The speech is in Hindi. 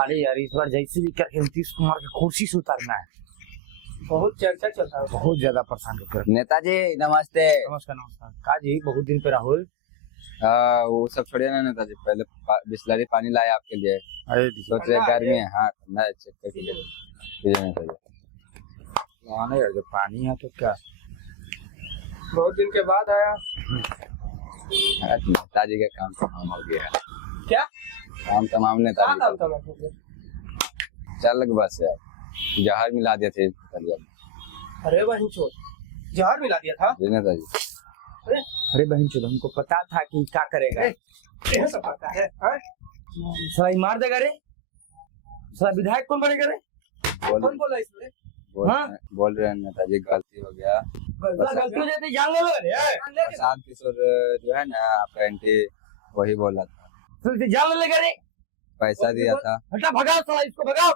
अरे यार इस बार जैसे भी करके नीतीश कुमार की कुर्सी से उतारना है। बहुत चर्चा चल रहा है। बहुत ज्यादा परेशान कर। नेताजी नमस्ते। नमस्कार नमस्कार। का जी बहुत दिन पे राहुल। वो सब छोड़िए ना नेताजी, पहले बिस्लरी पानी लाए आपके लिए। अरे सोच रहे गर्मी है, हाँ ठंडा है, चेक करके पीजिए नेताजी। नहीं यार, जब पानी है तो क्या। बहुत दिन के बाद आया। नेताजी का काम तमाम हो गया। क्या काम तमाम नेताजी काम का। था? चल लग बस यार, जहर मिला दिए थे नेताजी। अरे बहन चोर, जहर मिला दिया था। जी नेताजी। अरे बहन चोद, हमको पता था कि क्या करेगा। यह सब पता है हाँ? साला ही मार देगा रे। साला विधायक कौन बनेगा रे। कौन बोला इसमें? बोल रहे हैं नेताजी, गलती हो गया। गलती हो जाती जान ले लो रे। प्रशांत किशोर जो है ना आपका एंटी, वही बोला था, जान ले रे। पैसा दिया था। हटा भगाओ साला इसको भगाओ।